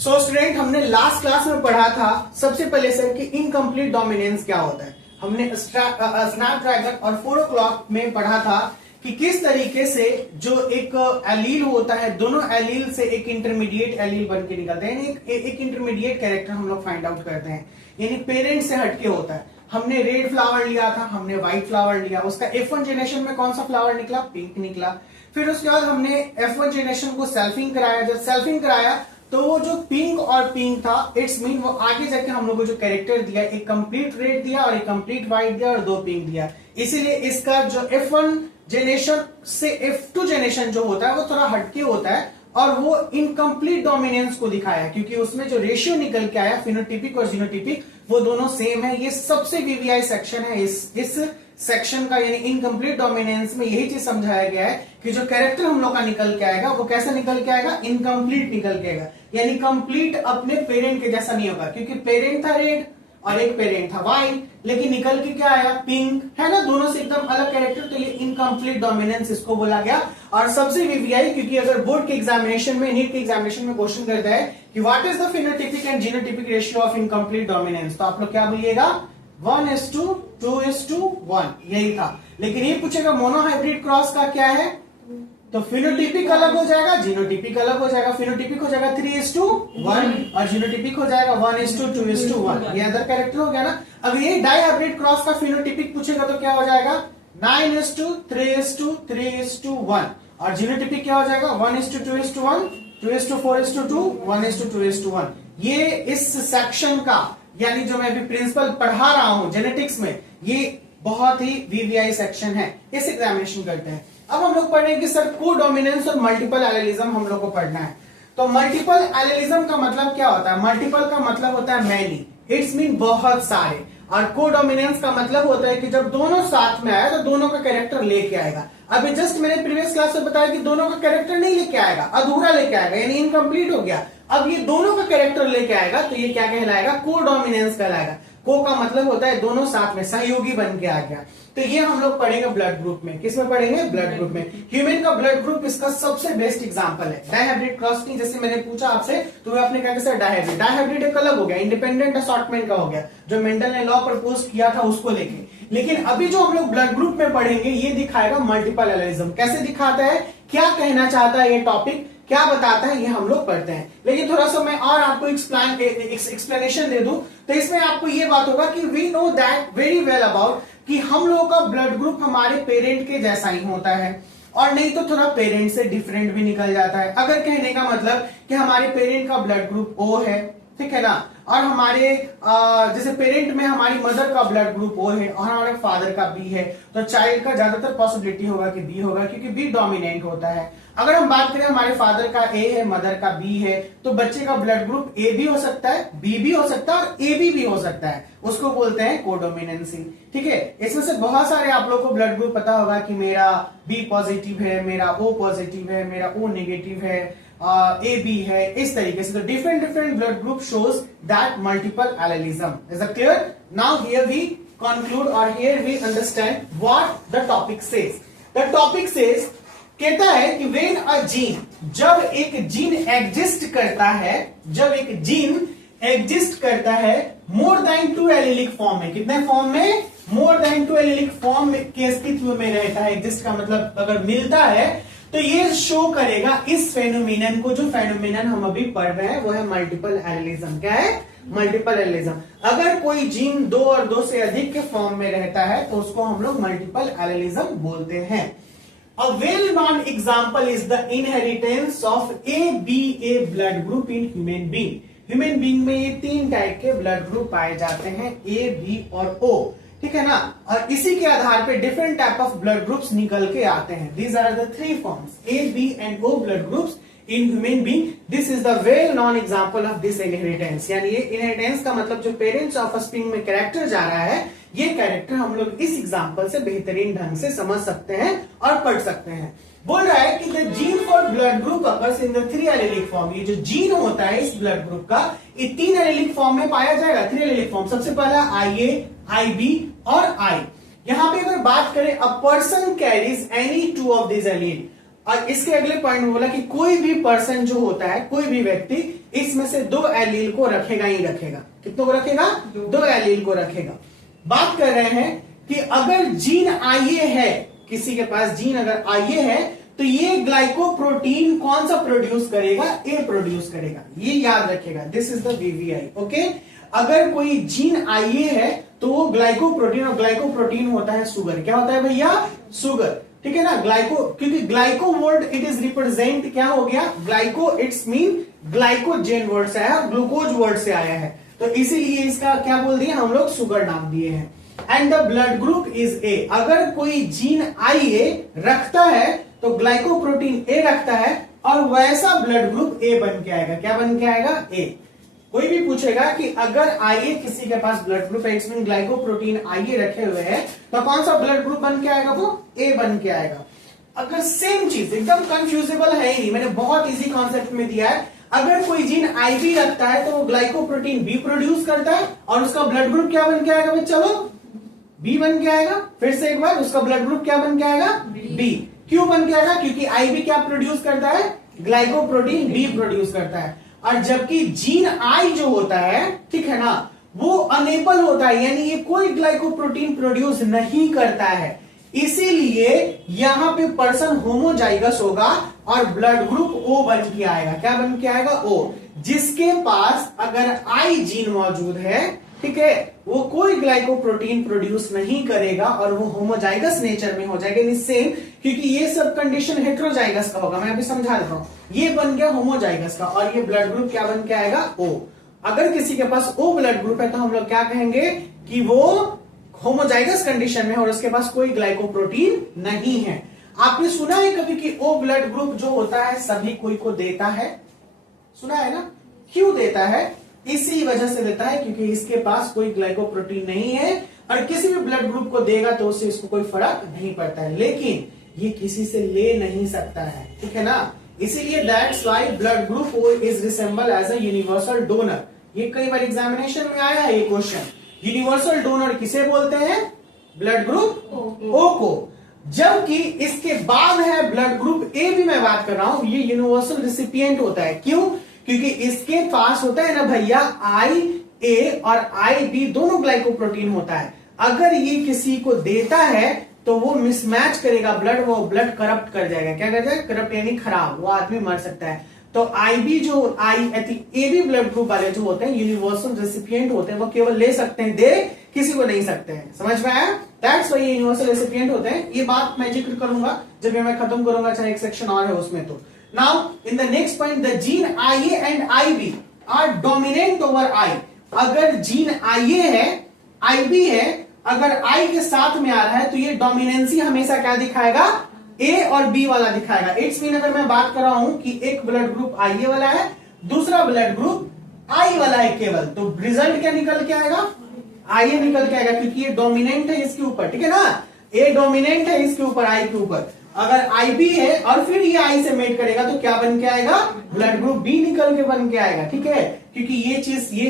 So student, हमने last class में पढ़ा था सबसे पहले सर कि इनकम्प्लीट डोमिनेंस क्या होता है। हमने स्नैपड्रैगन और 4 o'clock में पढ़ा था कि किस तरीके से जो एक एलील होता है, दोनों एलील से एक इंटरमीडिएट एलील बन के निकलते हैं, यानी एक इंटरमीडिएट कैरेक्टर हम लोग फाइंड आउट करते हैं, यानी पेरेंट से हटके होता है। हमने रेड फ्लावर लिया था, हमने व्हाइट फ्लावर लिया, उसका F1 जनरेशन में कौन सा फ्लावर निकला? पिंक निकला। फिर उसके बाद हमने F1 जनरेशन को सेल्फिंग कराया। जब सेल्फिंग कराया तो वो जो पिंक और पिंक था, इट्स मीन वो आगे जाके हम लोग को जो कैरेक्टर दिया, एक कंप्लीट रेड दिया और एक कंप्लीट व्हाइट दिया और 2 पिंक दिया। इसीलिए इसका जो F1 जनरेशन से F2 जनरेशन जो होता है वो थोड़ा हटके होता है और वो इनकम्प्लीट डोमिनेंस को दिखाया, क्योंकि उसमें जो रेशियो निकल के आया फिनोटिपिक और जीनोटिपिक वो दोनों सेम है। ये सबसे वीवीआई सेक्शन है इस सेक्शन का, यानी इनकम्प्लीट डोमिनेंस में यही चीज समझाया गया है कि जो कैरेक्टर हम लोग का निकल के आएगा वो कैसा निकल के आएगा? इनकम्प्लीट निकल के आएगा, यानी कंप्लीट अपने पेरेंट के जैसा नहीं होगा, क्योंकि पेरेंट था रेड और एक पेरेंट था व्हाइट, लेकिन निकल के क्या आया? पिंक, है ना, दोनों से एकदम अलग कैरेक्टर। तो ये इनकम्प्लीट डोमिनेंस इसको बोला गया। और सबसे वीवीआई, क्योंकि अगर बोर्ड के एग्जामिनेशन में, नीट के एग्जामिनेशन में क्वेश्चन करता है कि what is the phenotypic and genotypic ratio of incomplete dominance, तो आप लोग क्या बोलिएगा? 1:2, 2:1, यही था। लेकिन ये पूछेगा मोनोहाइब्रिड क्रॉस का क्या है, तो फिनोटिपिक अलग हो जाएगा, जीनोटिपिक अलग हो जाएगा। फिनोटिपिक हो जाएगा 3:1 और जीनोटिपिक हो जाएगा 1:2:1। ये अदर कैरेक्टर हो गया ना। अगर ये डाइहाइब्रिड क्रॉस का फिनोटिपिक पूछेगा तो क्या हो जाएगा? 9:3:3:1 और जीनोटिपिक क्या हो जाएगा? 1:2:1, 2:4:2, 1:2:1। ये इस सेक्शन का, यानी जो मैं अभी प्रिंसिपल पढ़ा रहा हूं जेनेटिक्स में, ये बहुत ही वीवीआई सेक्शन है। इस एग्जामिनेशन करते हैं। अब हम लोग पढ़ेंगे सर कोडोमिनेंस और मल्टीपल एलेलिज्म हम लोग को पढ़ना है। तो मल्टीपल एलेलिज्म का मतलब क्या होता है? मल्टीपल का मतलब होता है मैनी, इट्स मीन बहुत सारे। और कोडोमिनेंस का मतलब होता है कि जब दोनों साथ में आया तो दोनों का कैरेक्टर लेके आएगा। अभी जस्ट मैंने प्रीवियस क्लास में बताया कि दोनों का कैरेक्टर नहीं लेके आएगा, अधूरा लेके आएगा, यानी इनकम्प्लीट हो गया। अब ये दोनों का कैरेक्टर लेके आएगा तो ये क्या कहलाएगा? कोडोमिनेंस कहलाएगा। को का मतलब होता है दोनों साथ में, सहयोगी बन के आ गया। तो ये हम लोग पढ़ेंगे ब्लड ग्रुप में। किसमें पढ़ेंगे? ब्लड ग्रुप में। ह्यूमन का ब्लड ग्रुप इसका सबसे बेस्ट एग्जांपल है। डाइहाइब्रिड क्रॉस की जैसे मैंने पूछा आपसे तो आपने कहा कि सर डाइहाइब्रिड, डाइहाइब्रिड एक अलग हो गया, इंडिपेंडेंट असॉर्टमेंट का हो गया, जो मेंडल ने लॉ प्रपोज किया था उसको लेके। लेकिन अभी जो हम लोग ब्लड ग्रुप में पढ़ेंगे ये दिखाएगा मल्टीपल एलेलिज्म। कैसे दिखाता है, क्या कहना चाहता है ये टॉपिक, क्या बताता है, ये हम लोग पढ़ते हैं। लेकिन थोड़ा सा मैं और आपको एक्सप्लेनेशन दे दूं तो इसमें आपको ये बात होगा कि we know that very well about कि हम लोगों का ब्लड ग्रुप हमारे पेरेंट के जैसा ही होता है, और नहीं तो थोड़ा पेरेंट से डिफरेंट भी निकल जाता है। अगर कहने का मतलब कि हमारे पेरेंट का ब्लड ग्रुप ओ है, ठीक है ना, और हमारे जैसे पेरेंट में हमारी मदर का ब्लड ग्रुप ओ है और हमारे फादर का बी है, तो चाइल्ड का ज्यादातर पॉसिबिलिटी होगा कि बी होगा, क्योंकि बी डोमिनेंट होता है। अगर हम बात करें हमारे फादर का ए है, मदर का बी है, तो बच्चे का ब्लड ग्रुप ए भी हो सकता है, बी भी हो सकता है और ए भी हो सकता है। उसको बोलते हैं कोडोमिनेंसी। ठीक है, इसमें से बहुत सारे आप लोग को ब्लड ग्रुप पता होगा कि मेरा बी पॉजिटिव है, मेरा ओ पॉजिटिव है, मेरा ओ नेगेटिव है, ए बी है, इस तरीके से। तो different blood group shows that multiple allelism. Is it clear? Now here we conclude और here we understand what the topic says. The topic says कहता है कि व्हेन अ जीन, जब एक जीन एग्जिस्ट करता है, जब एक जीन एग्जिस्ट करता है मोर देन 2 एलिलिक फॉर्म में, कितने फॉर्म में? मोर देन 2 एलिलिक फॉर्म के अस्तित्व में रहता है। एग्जिस्ट का मतलब अगर मिलता है तो ये शो करेगा इस फेनोमेनन को, जो फेनोमेनन हम अभी पढ़ रहे हैं वो है मल्टीपल एलेलिज्म। क्या है? Multiple allelism. अगर कोई जीन 2 और 2 से अधिक के फॉर्म में रहता है तो उसको हम लोग मल्टीपल एलेलिज्म बोलते हैं। A well-known example is the inheritance of ABA blood group in human being. Human being में ये 3 टाइप के ब्लड ग्रुप पाए जाते हैं, A, B और O, ठीक है ना। और इसी के आधार पे different type of blood groups निकल के आते हैं। These are the 3 forms, A, B and O blood groups in human being. This is the well-known example of this inheritance. यानी ये इनहेरिटेंस का मतलब जो पेरेंट्स ऑफ ऑफस्प्रिंग में कैरेक्टर जा रहा है, ये कैरेक्टर हम लोग इस एग्जाम्पल से बेहतरीन ढंग से समझ सकते हैं और पढ़ सकते हैं। बोल रहा है कि the gene for blood group occurs in the 3 allylic form. ये जो जीन होता है इस ब्लड ग्रुप का, ये 3 एलिलिक फॉर्म में पाया जाएगा। 3 एलिलिक फॉर्म, सबसे पहला IA, IB और I। यहां पे अगर बात करें, a person carries any 2 of this allele, और इसके अगले पॉइंट में बोला कि कोई भी पर्सन जो होता है, कोई भी व्यक्ति इसमें से 2 एलील को रखेगा ही रखेगा। कितनों को रखेगा? 2 एलील को रखेगा। बात कर रहे हैं कि अगर जीन आईए है, किसी के पास जीन अगर आईए है, तो ये ग्लाइकोप्रोटीन कौन सा प्रोड्यूस करेगा? ए प्रोड्यूस करेगा। ये याद रखेगा, this is the VVI. Okay, अगर कोई जीन आईए है तो वो ग्लाइकोप्रोटीन, और ग्लाइकोप्रोटीन होता है शुगर। क्या होता है भैया? शुगर। ठीक है ना, ग्लाइको, क्योंकि glyco word it is represent, क्या हो गया? Glyco, it's mean glycogen word से आया, ग्लूकोज वर्ड से आया है, तो इसीलिए इसका क्या बोल दिया हम लोग? शुगर नाम दिए हैं। And the blood group is a. अगर कोई जीन आईए रखता है तो ग्लाइकोप्रोटीन ए रखता है, और वैसा ब्लड ग्रुप ए बन के आएगा। क्या बन के आएगा? ए। कोई भी पूछेगा कि अगर आईए किसी के पास ब्लड ग्रुप है, इसमें ग्लाइकोप्रोटीन आईए रखे हुए हैं, तो कौन सा ब्लड ग्रुप बन के आएगा? वो ए बन के आएगा। अगर सेम चीज, एकदम कंफ्यूजेबल है ही नहीं, मैंने बहुत इजी कॉन्सेप्ट में दिया है। अगर कोई जीन आईबी रखता है तो वो ग्लाइकोप्रोटीन बी प्रोड्यूस करता है, और उसका ब्लड ग्रुप क्या बन के आएगा बच्चा लोग? बी बन के आएगा। फिर से एक बार, उसका ब्लड ग्रुप क्या बन के आएगा? बी। क्यों बन के आएगा? क्योंकि आईबी क्या प्रोड्यूस करता है? ग्लाइकोप्रोटीन बी प्रोड्यूस करता है। और जबकि जीन आई जो होता है, ठीक है ना, वो अनेबल होता है, यानी ये कोई ग्लाइकोप्रोटीन प्रोड्यूस नहीं करता है। इसीलिए यहां पे पर्सन होमोजाइगस होगा और ब्लड ग्रुप ओ बन के आएगा। क्या बन के आएगा? ओ। जिसके पास अगर आई जीन मौजूद है, ठीक है, वो कोई ग्लाइकोप्रोटीन प्रोड्यूस नहीं करेगा और वो होमोजाइगस नेचर में हो जाएगा, यानी सेम, क्योंकि ये सब कंडीशन हेट्रोजाइगस का होगा। मैं अभी समझा देता हूं। ये बन गया होमोजाइगस का, और ये ब्लड ग्रुप क्या बन के आएगा? ओ। अगर किसी के पास ओ ब्लड ग्रुप है तो हम लोग क्या कहेंगे कि वो होमोजाइगस कंडीशन में, और उसके पास कोई ग्लाइकोप्रोटीन नहीं है। आपने सुना है कभी कि ओ ब्लड ग्रुप जो होता है सभी कोई को देता है? सुना है ना? क्यों देता है? इसी वजह से देता है क्योंकि इसके पास कोई ग्लाइकोप्रोटीन नहीं है, और किसी भी ब्लड ग्रुप को देगा तो उससे इसको कोई फर्क नहीं पड़ता है, लेकिन ये किसी से ले नहीं सकता है। ठीक है ना, इसीलिए that's why blood group O is resemble as a universal donor. ये कई बार एग्जामिनेशन में आया है ये क्वेश्चन। यूनिवर्सल डोनर किसे बोलते हैं? ब्लड ग्रुप ओ को। जबकि इसके बाद है ब्लड ग्रुप ए, भी मैं बात कर रहा हूं, ये यूनिवर्सल रिसिपिएंट होता है। क्यों? क्योंकि इसके पास होता है ना भैया आई ए और आई बी दोनों ग्लाइकोप्रोटीन होता है। अगर ये किसी को देता है तो वो मिसमैच करेगा ब्लड, वो ब्लड करप्ट कर जाएगा। क्या कर जाएगा? करप्ट यानी खराब, वो आदमी मर सकता है। तो आईबी जो ए बी ब्लड ग्रुप वाले जो होते हैं यूनिवर्सल रेसिपिएंट होते हैं, वो केवल ले सकते हैं, दे किसी को नहीं सकते हैं। समझ में आया? दैट्स व्हाई यूनिवर्सल रेसिपिएंट होते हैं। ये बात मैं जिक्र करूंगा जब मैं खत्म करूंगा, चाहे एक सेक्शन और है उसमें। तो now in the next point, the gene IA and IB are dominant over I. अगर जीन आईए है, आईबी है, अगर आई के साथ में आ रहा है तो ये डोमिनेंसी हमेशा क्या दिखाएगा? ए और बी वाला दिखाएगा। इट्स मीन अगर मैं बात कर रहा हूं कि एक ब्लड ग्रुप आईए वाला है, दूसरा ब्लड ग्रुप आई वाला है केवल, तो रिजल्ट क्या निकल के आएगा? आईए निकल के आएगा, क्योंकि ये डोमिनेंट है इसके ऊपर। ठीक है ना, ए डोमिनेंट है इसके ऊपर, आई के ऊपर। अगर आई बी है और फिर ये आई से मेट करेगा तो क्या बन के आएगा? ब्लड ग्रुप बी निकल के बन के आएगा। ठीक है, क्योंकि ये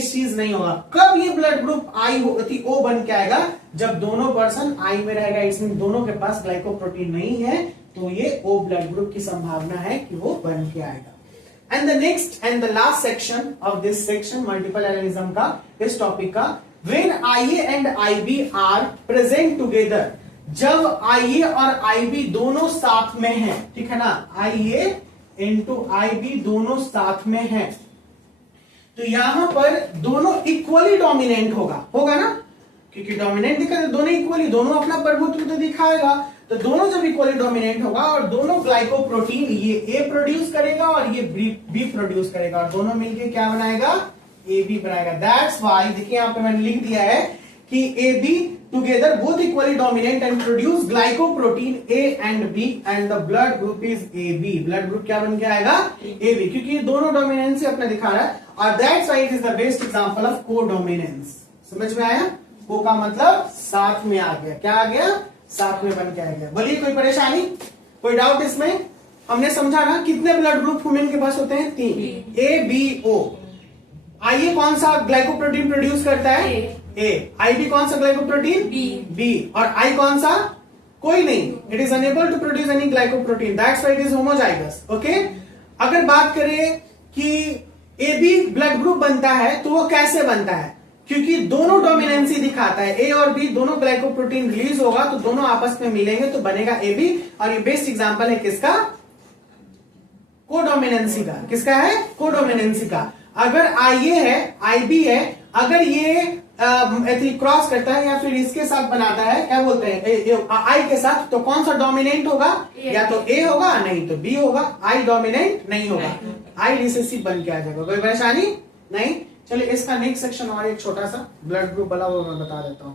चीज नहीं होगा। कब ये ब्लड ग्रुप आई ओ बन के आएगा? जब दोनों पर्सन आई में रहेगा, इसमें दोनों के पास ग्लाइकोप्रोटीन नहीं है, तो ये ओ ब्लड ग्रुप की संभावना है कि वो बन के आएगा। And the next and the last section of this section multiple allelism का, इस टॉपिक का, when IA and IB are present together, जब आईए और आईबी दोनों साथ में हैं। ठीक है ना, आईए इंटू आईबी दोनों साथ में हैं, तो यहां पर दोनों इक्वली डोमिनेंट होगा ना, क्योंकि डोमिनेंट दिखा दोनों इक्वली, दोनों अपना प्रभुत्व तो दिखाएगा। तो दोनों जब इक्वली डोमिनेंट होगा और दोनों ग्लाइकोप्रोटीन, ये ए प्रोड्यूस करेगा और ये बी प्रोड्यूस करेगा, और दोनों मिलके क्या बनाएगा? ए बी बनाएगा। दैट्स व्हाई देखिए यहां पे मैंने लिख दिया है कि A B together both equally dominant and produce glycoprotein A and B and the blood group is AB। blood group क्या बन के आएगा? AB, क्योंकि ये दोनों डोमिनेंस अपने दिखा रहा है, और that's why it is the best example of co-dominance। समझ में आया? को का मतलब साथ में आ गया। क्या आ गया? साथ में बन के आ गया। बोलिए कोई परेशानी, कोई डाउट इसमें? हमने समझा ना कितने ब्लड ग्रुप वुमेन के पास होते हैं? 3, A B O। आइए कौन सा ग्लाइकोप्रोटीन प्रोड्यूस करता है? ए। आई बी कौन सा ग्लाइकोप्रोटीन? बी। और आई कौन सा? कोई नहीं, it is unable to produce any glycoprotein, that's why it is homozygous. Okay, अगर बात करें कि ए बी ब्लड ग्रुप बनता है तो वो कैसे बनता है, क्योंकि दोनों डोमिनेंसी दिखाता है, ए और बी दोनों ग्लाइकोप्रोटीन रिलीज होगा तो दोनों आपस में मिलेंगे तो बनेगा ए बी। और ये बेस्ट एग्जांपल है किसका, कोडोमिनेंसी का। किसका है, कोडोमिनेंसी का। अगर आई ए है, आई बी है, अगर ये क्रॉस करता है या फिर इसके साथ बनाता है, क्या बोलते हैं, आई के साथ, तो कौन सा डोमिनेंट होगा, या तो ए होगा नहीं तो बी होगा, आई डोमिनेंट नहीं होगा, आई रिसेसिव बन के आ जाएगा। कोई परेशानी नहीं। चलिए इसका नेक्स्ट सेक्शन और एक छोटा सा ब्लड ग्रुप वाला वो मैं बता देता हूं।